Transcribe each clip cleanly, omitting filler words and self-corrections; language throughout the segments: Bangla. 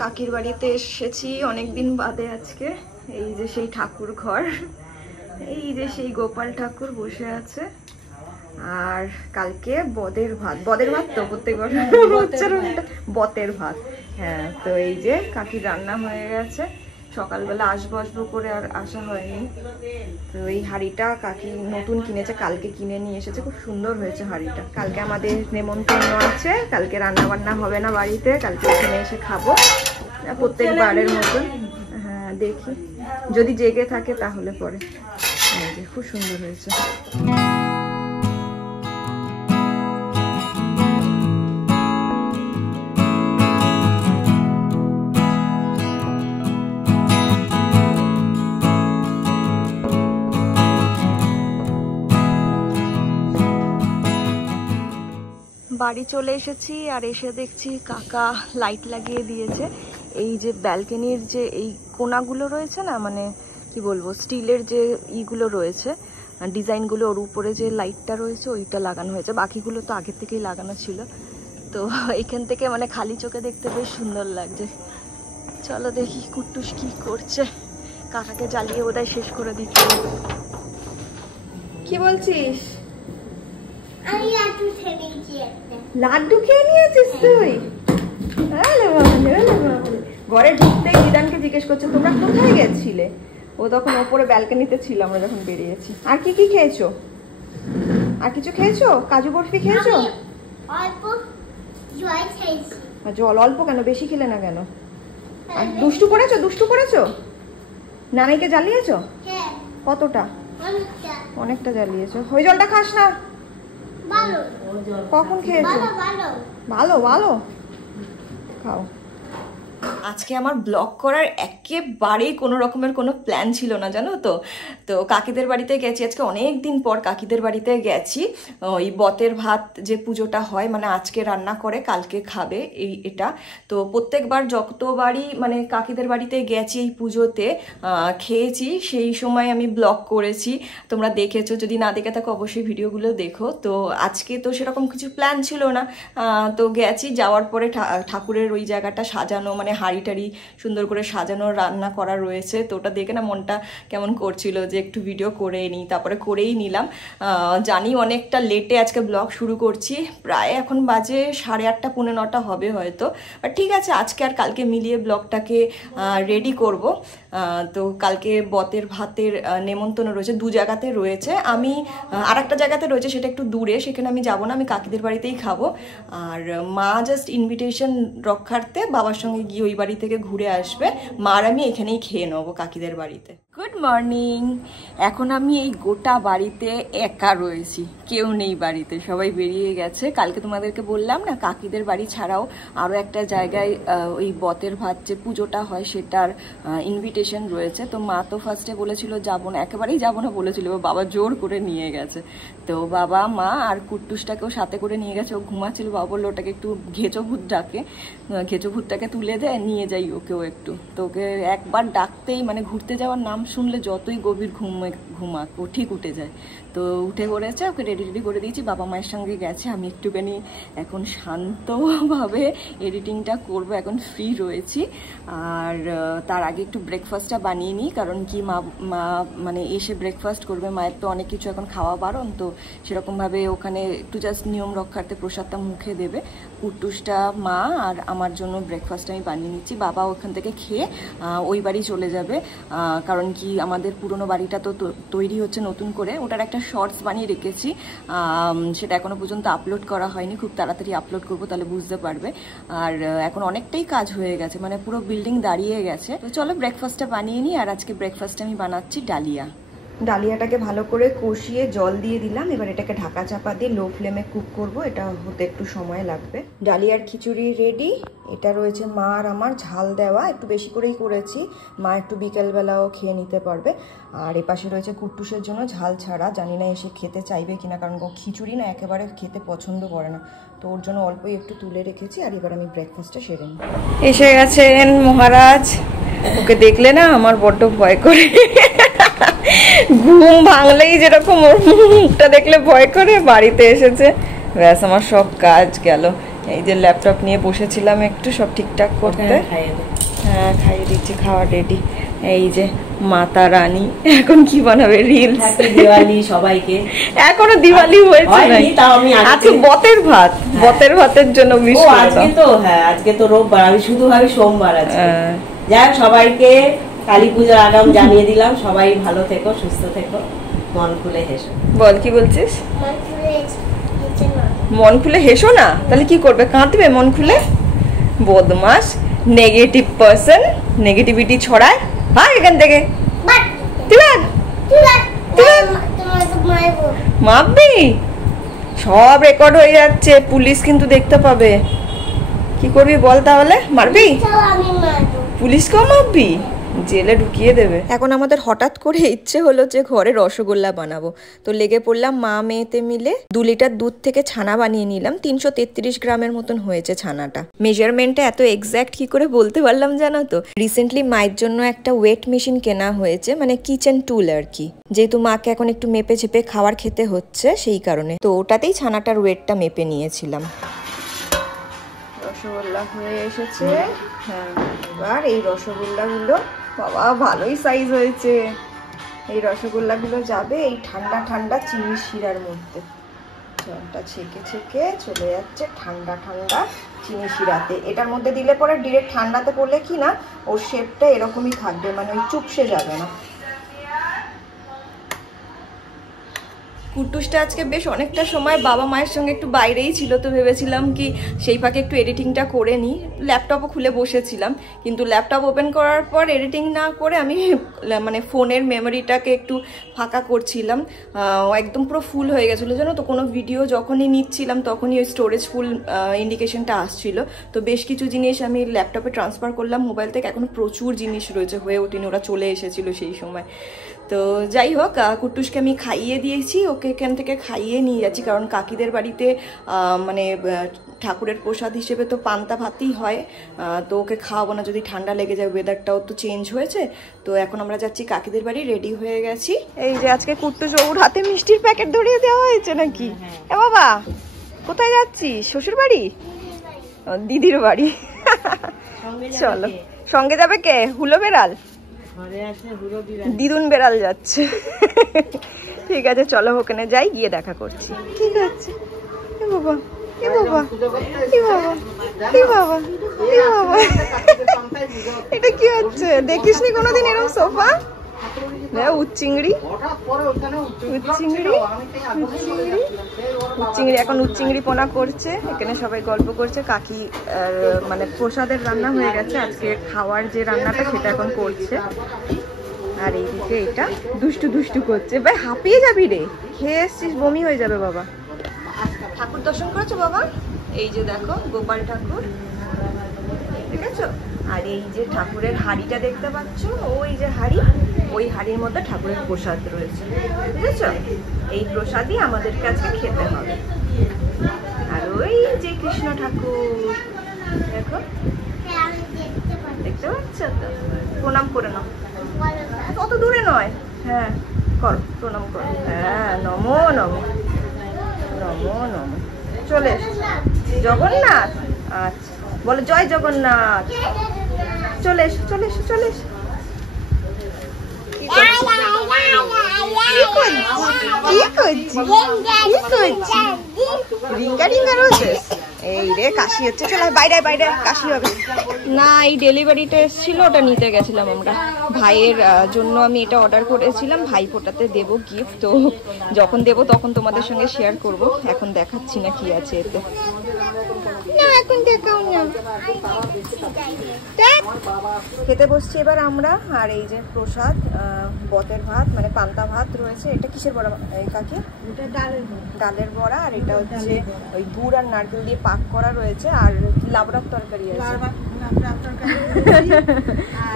কাকির বাড়িতে এসেছি অনেকদিন বাদে আজকে। এই যে সেই ঠাকুর ঘর, এই যে সেই গোপাল ঠাকুর বসে আছে। আর কালকে বদের ভাত তো প্রত্যেকবার বতের ভাত। হ্যাঁ, তো এই যে কাকির রান্না হয়ে গেছে। সকালবেলা আসবো করে আর আসা হয়নি। তো এই হাঁড়িটা কাকি নতুন কিনেছে, কালকে কিনে নিয়ে এসেছে। খুব সুন্দর হয়েছে হাঁড়িটা। কালকে আমাদের নেমন্তন্ন আছে, কালকে রান্না বান্না হবে না বাড়িতে, কালকে এখানে এসে খাবো প্রত্যেকবারের মতন। হ্যাঁ, দেখি যদি জেগে থাকে তাহলে পরে। খুব সুন্দর হয়েছে। বাড়ি চলে এসেছি আর এসে দেখছি কাকা লাইট লাগিয়ে দিয়েছে। এই যে ব্যালকনির যে এই কোনাগুলো রয়েছে না, মানে কি বলবো, স্টিলের যে ইগুলো রয়েছে ডিজাইনগুলো, ওর উপরে যে লাইটটা রয়েছে ওইটা লাগানো হয়েছে। বাকিগুলো তো আগে থেকেই লাগানো ছিল। তো এখান থেকে মানে খালি চোখে দেখতে বেশ সুন্দর লাগছে। চলো দেখি কুট্টুস কি করছে। কাকাকে জ্বালিয়ে বোধহয় শেষ করে দিচ্ছে। কি বলছিস? লাড্ডু খেয়ে নিয়েছিস তুই? ঘরে ঢুকতেই দিদানকে জিজ্ঞেস করছে তোমরা কোথায় গেছিলে। ও তখন ওপরে ব্যালকনিতে ছিল আমরা যখন বেরিয়েছি। আর কি কি খেয়েছো? আর কিছু খেয়েছো? কাজু বরফি খেয়েছো? জল অল্প কেন, বেশি খেলে না কেন? আর দুষ্টু করেছো? নানাইকে জ্বালিয়েছো? কতটা? অনেকটা জ্বালিয়েছো। ওই জলটা খাস না। কখন খেয়েছো? ভালো খাও। আজকে আমার ব্লগ করার একেবারেই কোনো রকমের কোনো প্ল্যান ছিল না, জানো তো। তো কাকিদের বাড়িতে গেছি আজকে, অনেক দিন পর কাকিদের বাড়িতে গেছি। ওই বতের ভাত যে পুজোটা হয়, মানে আজকে রান্না করে কালকে খাবে এটা। তো প্রত্যেকবার যতবারই মানে কাকিদের বাড়িতে গেছি এই পুজোতে খেয়েছি, সেই সময় আমি ব্লগ করেছি, তোমরা দেখেছো। যদি না দেখে থাকো অবশ্যই ভিডিওগুলো দেখো। তো আজকে তো সেরকম কিছু প্ল্যান ছিল না। তো গেছি, যাওয়ার পরে ঠাকুরের ওই জায়গাটা সাজানো, মানে হাঁড়ি টাড়ি সুন্দর করে সাজানো, রান্না করা রয়েছে। তো ওটা দেখে না মনটা কেমন করছিল যে একটু ভিডিও করে নিই। তারপরে করেই নিলাম। জানি অনেকটা লেটে আজকে ব্লগ শুরু করছি, প্রায় এখন বাজে 8:30 পৌনে 9টা হবে হয়তো। বাট ঠিক আছে, আজকে আর কালকে মিলিয়ে ব্লগটাকে রেডি করব। তো কালকে বতের ভাতের নেমন্তন্ন রয়েছে, 2 জায়গাতে রয়েছে। আমি আর একটা জায়গাতে রয়েছে, সেটা একটু দূরে, সেখানে আমি যাবো না, আমি কাকিদের বাড়িতেই খাবো। আর মা জাস্ট ইনভিটেশন রক্ষার্থে বাবার সঙ্গে গিয়ে ওই বাড়ি থেকে ঘুরে আসবে। মার আমি এখানেই খেয়ে নেবো কাকিদের বাড়িতে। Good morning. এখন আমি এই গোটা বাড়িতে একা রয়েছি, কেউ নেই বাড়িতে, সবাই বেরিয়ে গেছে। কালকে তোমাদেরকে বললাম না, কাকিদের বাড়ি ছাড়াও আরও একটা জায়গায় ওই বতের ভাত যে পুজোটা হয় সেটার ইনভিটেশন রয়েছে। তো মা তো ফার্স্টে বলেছিল যাবো না, একেবারেই যাবো না বলেছিল, বাবা জোর করে নিয়ে গেছে। তো বাবা, মা আর কুট্টুসটাকেও সাথে করে নিয়ে গেছে। ও ঘুমাচ্ছিল, বাবা বললো ওটাকে একটু ঘেঁচো ভূতটাকে তুলে দেয়, নিয়ে যাই ওকেও একটু। তো ওকে একবার ডাকতেই, মানে ঘুরতে যাওয়ার নাম শুনলে যতই গভীর ঘুমাক ও ঠিক উঠে যায়। তো উঠে পড়েছে, ওকে রেডি করে দিয়েছি, বাবা মায়ের সঙ্গে গেছে। আমি একটুখানি এখন শান্তভাবে এডিটিংটা করব, এখন ফ্রি রয়েছি। আর তার আগে একটু ব্রেকফাস্টটা বানিয়ে নিই, কারণ কি মা মানে এসে ব্রেকফাস্ট করবে। মায়ের তো অনেক কিছু এখন খাওয়া বারণ, তো সেরকমভাবে ওখানে একটু জাস্ট নিয়ম রক্ষার্থে প্রসাদটা মুখে দেবে। কুট্টুসটা, মা আর আমার জন্য ব্রেকফাস্ট আমি বানিয়ে নিচ্ছি। বাবা ওখান থেকে খেয়ে ওই বাড়ি চলে যাবে, কারণ কি আমাদের পুরনো বাড়িটা তো তৈরি হচ্ছে নতুন করে। ওটার একটা শর্টস বানিয়ে রেখেছি, সেটা এখনো পর্যন্ত আপলোড করা হয়নি, খুব তাড়াতাড়ি আপলোড করবো, তাহলে বুঝতে পারবে। আর এখন অনেকটাই কাজ হয়ে গেছে, মানে পুরো বিল্ডিং দাঁড়িয়ে গেছে। তো চলো ব্রেকফাস্টটা বানিয়ে নিই। আর আজকে ব্রেকফাস্টে আমি বানাচ্ছি ডালিয়া। ডালিয়াটাকে ভালো করে কষিয়ে জল দিয়ে দিলাম। এবার এটাকে ঢাকা চাপা দিয়ে লো ফ্লেমে কুক করব, এটা হতে একটু সময় লাগবে। ডালিয়ার খিচুড়ি রেডি। এটা রয়েছে মা আর আমার ঝাল দেওয়া, একটু বেশি করেই করেছি, মা একটু বিকেলবেলাও খেয়ে নিতে পারবে। আর এপাশে রয়েছে কুট্টুসের জন্য ঝাল ছাড়া, জানি না এসে খেতে চাইবে কিনা, কারণ ও খিচুড়ি না একেবারে খেতে পছন্দ করে না। তো ওর জন্য অল্পই একটু তুলে রেখেছি। আর এবার আমি ব্রেকফাস্টটা সেরে নিই। এসে গেছেন মহারাজ, ওকে দেখলে না আমার বড্ড ভয় করে। ঘুম ভাঙলেই যেরকম ওর মুখটা দেখলে ভয় করে, বাড়িতে এসেছে, ব্যাস আমার সব কাজ গেল। এই যে ল্যাপটপ নিয়ে বসেছিলাম একটু সব ঠিকঠাক করতে। হ্যাঁ খাইয়ে দিচ্ছি, খাওয়া রেডি। এই যে মাতা রানী এখন কি বানাবে? রিলস। দিওয়ালি সবাইকে। এখনো দিওয়ালি হয়েছে না, আজকে বতের ভাত। বতের ভাতের জন্য উইশ করে দাও। আজকে তো হ্যাঁ আজকে তো রোববার, আমি শুধু ভাবি সোমবার আছে। যাই সবাইকে কালী পূজার আগাম জানিয়ে দিলাম। সবাই ভালো থেকো, সুস্থ থেকো, মন খুলে হেসো। বল কি বলছিস? মন খুলে হেসো না, তাহলে কি করবে? কাঁদবে মন খুলে? বদমাস, নেগেটিভ পারসন, নেগেটিভিটি ছড়ায়। ভাগ এখান থেকে। মাপবি? সব রেকর্ড হয়ে যাচ্ছে, পুলিশ কিন্তু দেখতে পাবে। কি করবি বল তাহলে? মারবি? পুলিশকেও মারবি? জেলে ঢুকিয়ে দেবে। এখন আমাদের হঠাৎ করে ইচ্ছে হলো যে ঘরে রসগোল্লা বানাবো, তো লেগে পড়লাম মা মেয়েতে মিলে। 2 লিটার দুধ থেকে ছানা বানিয়ে নিলাম। 333 গ্রামের মতন হয়েছে ছানাটা। মেজারমেন্টটা এত এক্স্যাক্ট কি করে বলতে পারলাম জানো তো? রিসেন্টলি মায়ের জন্য একটা ওয়েট মেশিন কেনা হয়েছে, মানে কিচেন টুল আর কি। যেহেতু মাকে এখন একটু মেপে ঝেপে খাবার খেতে হচ্ছে, সেই কারণে তো ওটাতেই ছানাটার ওয়েটটা মেপে নিয়েছিলাম। রসগোল্লা হয়ে এসেছে। হ্যাঁ, এবার এই রসগোল্লাগুলো, বাবা ভালোই সাইজ হয়েছে। এই রসগোল্লাগুলো যাবে এই ঠান্ডা ঠান্ডা চিনি শিরার মধ্যে। জলটা ছেঁকে ছেঁকে চলে যাচ্ছে ঠান্ডা ঠান্ডা চিনি শিরাতে। এটার মধ্যে দিলে পরে ডিরেক্ট ঠান্ডাতে পড়লে কি না, ওর শেপটা এরকমই থাকবে, মানে ওই চুপসে যাবে না। কুটুসটা আজকে বেশ অনেকটা সময় বাবা মায়ের সঙ্গে একটু বাইরেই ছিল, তো ভেবেছিলাম কি সেই ফাঁকে একটু এডিটিংটা করে নিই। ল্যাপটপও খুলে বসেছিলাম, কিন্তু ল্যাপটপ ওপেন করার পর এডিটিং না করে আমি মানে ফোনের মেমোরিটাকে একটু ফাঁকা করছিলাম। একদম পুরো ফুল হয়ে গেছিলো জানো তো। কোনো ভিডিও যখনই নিচ্ছিলাম তখনই ওই স্টোরেজ ফুল ইন্ডিকেশনটা আসছিল। তো বেশ কিছু জিনিস আমি ল্যাপটপে ট্রান্সফার করলাম মোবাইল থেকে। এখনও প্রচুর জিনিস রয়েছে, হয়ে ওঠেনি, ওরা চলে এসেছিলো সেই সময়। তো যাই হোক, কুটুসকে আমি খাইয়ে দিয়েছি, ওকে এখান থেকে খাইয়ে নিয়ে যাচ্ছি। কারণ কাকিদের বাড়িতে মানে ঠাকুরের প্রসাদ হিসেবে তো পান্তা ভাতই হয়, তো ওকে খাওয়াবো না, যদি ঠান্ডা লেগে যায়। ওয়েদারটাও তো চেঞ্জ হয়েছে। তো এখন আমরা যাচ্ছি কাকিদের বাড়ি, রেডি হয়ে গেছি। এই যে আজকে কুটুস বাবুর হাতে মিষ্টির প্যাকেট ধরিয়ে দেওয়া হয়েছে নাকি? এ বাবা কোথায় যাচ্ছিস? শ্বশুর বাড়ি? দিদির বাড়ি। চলো, সঙ্গে যাবে কে? হুলো বেড়াল? দিদুন বেড়াল যাচ্ছে। ঠিক আছে চলো ওখানে যাই, গিয়ে দেখা করছি। ঠিক আছে। এ বাবা, এ বাবা, এ বাবা, এ বাবা, এ বাবা, এটা কি হচ্ছে? দেখিসনি কোনোদিন এরকম সোফা? উচ্চিংড়ি, উচ্চিংড়ি, উচ্চিংড়ি এখন উচ্চিংড়ি পোনা করছে। এখানে সবাই গল্প করছে। কাকি মানে প্রসাদের রান্না হয়ে গেছে, আজকে খাওয়ার যে রান্নাটা সেটা এখন করছে। আর এইদিকে এটা দুষ্টু দুষ্টু করছে। ভাই হাঁপিয়ে যাবি রে, খেয়ে এসছিস, বমি হয়ে যাবে বাবা। ঠাকুর দর্শন করেছো বাবা? এই যে দেখো গোপাল ঠাকুর, দেখেছো? আর এই যে ঠাকুরের হাঁড়িটা দেখতে পাচ্ছ, ওই যে হাঁড়ি, ওই হাঁড়ির মধ্যে ঠাকুরের প্রসাদ রয়েছে, বুঝেছো? এই প্রসাদই আমাদের কাছে খেতে হবে। আর ওই যে কৃষ্ণ ঠাকুর দেখো, দেখতে পাচ্ছ তো? প্রণাম করে নাও, অত দূরে নয়। হ্যাঁ করো, প্রণাম করো। হ্যাঁ নমো নমো, নমো নমো। চলে জগন্নাথ, আচ্ছা বলো জয় জগন্নাথ। চলে এসো, চলে এসো, চলে এসো। রিঙ্গা রিঙ্গা রয়েছে। এই রে কাশি হচ্ছে, চলো বাইরে বাইরে, কাশি হবে না। এই ডেলিভারিটা এসেছিল, ওটা নিতে গেছিলাম আমরা। ভাইয়ের জন্য আমি এটা অর্ডার করেছিলাম, ভাই ফোটাতে দেবো গিফট। তো যখন দেবো তখন তোমাদের সঙ্গে শেয়ার করব, এখন দেখাচ্ছি না কি আছে এতে। না এখন দেখাও না। খেতে বসছি এবার আমরা। আর এই যে প্রসাদ, বতের ভাত মানে পান্তা ভাত রয়েছে। এটা কিসের বড়া কাকি? এটা ডালের বড়া। আর এটা হচ্ছে ওই গুড় আর নারকেল দিয়ে পাক করা রয়েছে। আর লাবড়ার তরকারি আছে,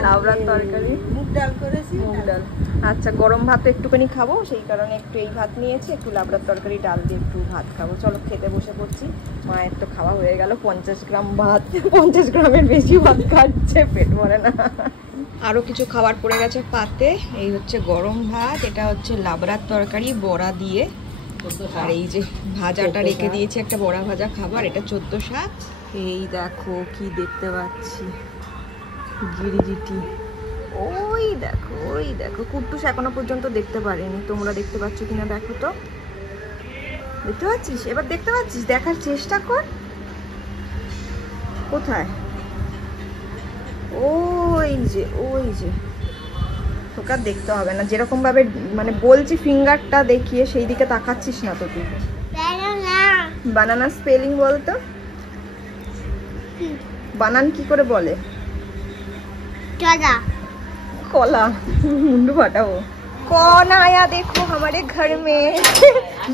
লাবড়ার তরকারি, মুগ ডাল করেছি, মুগ ডাল। আচ্ছা গরম ভাত একটুখানি খাবো, সেই কারণে একটু এই ভাত নিয়েছি, একটু লাবড়ার তরকারি ডাল দিয়ে একটু ভাত খাবো। চলো খেতে বসে পড়ছি। মায়ের তো খাওয়া হয়ে গেল 50 গ্রাম ভাত, 50 গ্রামের বেশি ভাত খাচ্ছে, পেট ভরে না। আরও কিছু খাবার পড়ে গেছে পাতে। এই হচ্ছে গরম ভাত, এটা হচ্ছে লাবড়ার তরকারি বড়া দিয়ে, আর এই যে ভাজাটা রেখে দিয়েছি, একটা বড়া ভাজা খাবার, এটা 14 শাক। এই দেখো কি দেখতে পাচ্ছি, গিরিজিটি। ওই দেখো কুট্টুস এখনো পর্যন্ত দেখতে পারেনি, তোমরা দেখতে পাচ্ছ কিনা দেখো তো। দেখতে পাচ্ছিস? এবার দেখতে পাচ্ছিস? দেখার চেষ্টা কর। কোথায়? ওই যে তোকে আর দেখতে হবে না, যেরকম ভাবে মানে বলছি ফিঙ্গারটা দেখিয়ে সেই দিকে তাকাচ্ছিস না তো তুই। বানানা স্পেলিং বলতো, বানান কি করে বলে? कला मुंडू फटा वो। कौन आया देखो हमारे घर में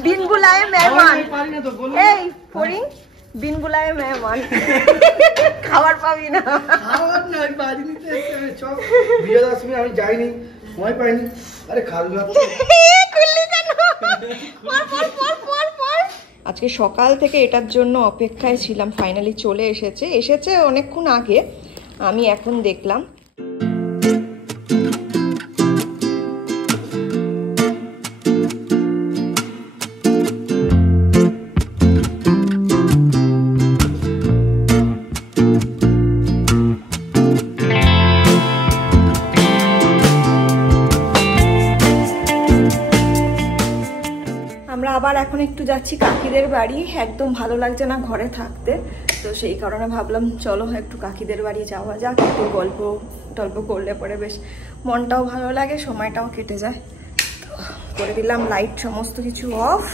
बिन बुलाए मेहमान। बिन बुलाए मेहमान খাবার পাবি না। খাবার না বাড়ি নিতে এসে চল বিজয়দশমী আমি যাইনি, সময় পাইনি। আরে খালুয়া খুললি কেন? পর আজকে সকাল থেকে এটার জন্য অপেক্ষায় ছিলাম, ফাইনালি চলে এসেছে অনেকক্ষণ আগে, আমি এখন দেখলাম। আবার এখন একটু যাচ্ছি কাকিদের বাড়ি, একদম ভালো লাগছে না ঘরে থাকতে, তো সেই কারণে ভাবলাম চলো একটু কাকিদের বাড়ি যাওয়া যাক, একটু গল্প টল্প করলে পরে বেশ মনটাও ভালো লাগে, সময়টাও কেটে যায়। করে দিলাম লাইট সমস্ত কিছু অফ,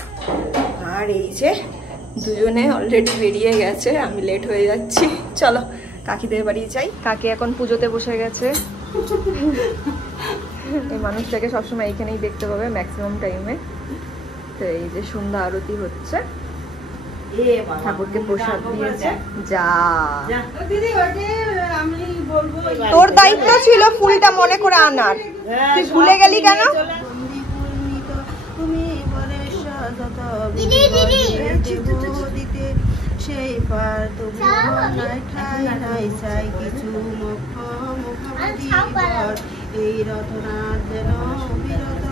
আর এই যে দুজনে অলরেডি বেরিয়ে গেছে, আমি লেট হয়ে যাচ্ছি, চলো কাকিদের বাড়ি যাই। কাকি এখন পুজোতে বসে গেছে, এই মানুষটাকে সবসময় এইখানেই দেখতে পাবে ম্যাক্সিমাম টাইমে। এই যে সন্ধ্যা আরতি হচ্ছে, ঠাকুরকে প্রসাদ দিয়েছে। যা তোর দায়িত্ব ছিল ফুলটা মনে করে আনার, তুই ভুলে গেলি কেন? সেই পার এই রথনাথ যেন বিরত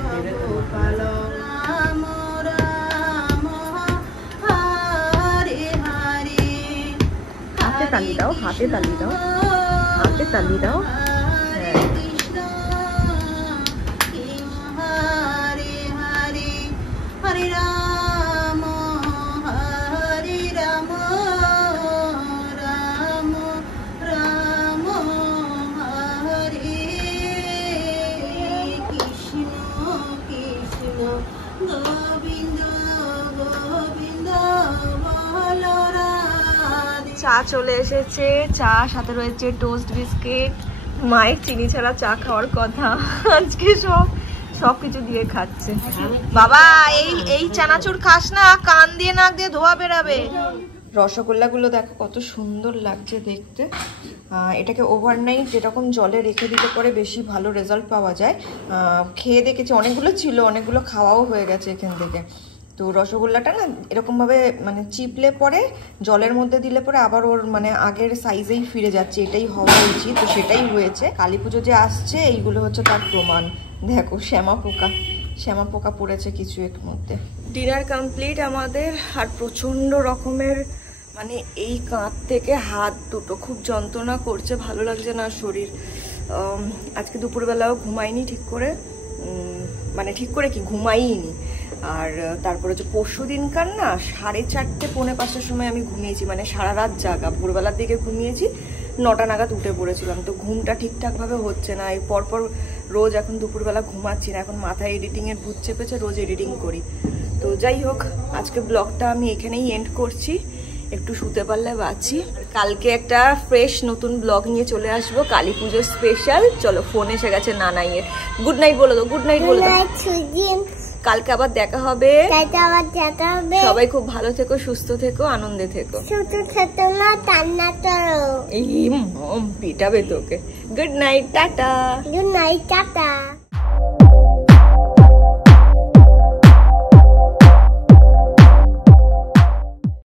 গোপাল। হাতে তালি দাও, হাতে তালি দাও, হাতে তালি দাও। হরে রাম হরে রাম রাম রাম হরে কৃষ্ণ কৃষ্ণ গোবিন্দ গোবিন্দ বলরাম। চা চলে এসেছে, চা সাথে রয়েছে টোস্ট বিস্কিট। মায়ের চিনি ছাড়া চা খাওয়ার কথা, আজকে সবকিছু দিয়ে খাচ্ছে। বাবা এই চানাচুর খাস না, কান দিয়ে নাক দিয়ে ধোয়া বেরাবে। রসগোল্লাগুলো দেখো কত সুন্দর লাগছে দেখতে। এটাকে ওভারনাইট যেরকম জলে রেখে দিতে পরে বেশি ভালো রেজাল্ট পাওয়া যায়। খেয়ে দেখেছি, অনেকগুলো ছিল, অনেকগুলো খাওয়াও হয়ে গেছে এখান থেকে। তো রসগোল্লাটা না এরকমভাবে মানে চিপলে পরে জলের মধ্যে দিলে পরে আবার ওর মানে আগের সাইজেই ফিরে যাচ্ছে, এটাই হওয়া উচিত, তো সেটাই হয়েছে। কালী পুজো যে আসছে এইগুলো হচ্ছে তার প্রমাণ। দেখো শ্যামা পোকা পড়েছে কিছু এর মধ্যে। ডিনার কমপ্লিট আমাদের, আর প্রচণ্ড রকমের মানে এই কাঁধ থেকে হাত দুটো খুব যন্ত্রণা করছে, ভালো লাগছে না শরীর। আজকে দুপুরবেলাও ঘুমাইনি ঠিক করে, মানে ঠিক করে কি ঘুমাইনি। আর তারপরে হচ্ছে পরশু দিনকার না 4:30 পৌনে 5টার সময় আমি ঘুমিয়েছি, মানে সারা রাত জাগা, ভোরবেলার দিকে ঘুমিয়েছি, 9টা নাগাদ উঠে পড়েছিলাম। তো ঘুমটা ঠিকঠাকভাবে হচ্ছে না, এই পরপর রোজ এখন দুপুরবেলা ঘুমাচ্ছি না, এখন মাথায় এডিটিংয়ের ভূত চেপেছে, রোজ এডিটিং করি। তো যাই হোক, আজকে ব্লগটা আমি এখানেই এন্ড করছি, একটু শুতে পারলে বাঁচি। কালকে একটা ফ্রেশ নতুন ব্লগ নিয়ে চলে আসবো, কালী পুজোর স্পেশাল। চলো ফোন এসে গেছে নানাইয়ের, গুড নাইট বলো তো, গুড নাইট বলো তো। কালকে আবার দেখা হবে, সবাই খুব ভালো থেকো, সুস্থ থেকো, আনন্দে থেকো, এই পিটাবে তোকে। Good night, tata. Good night, tata.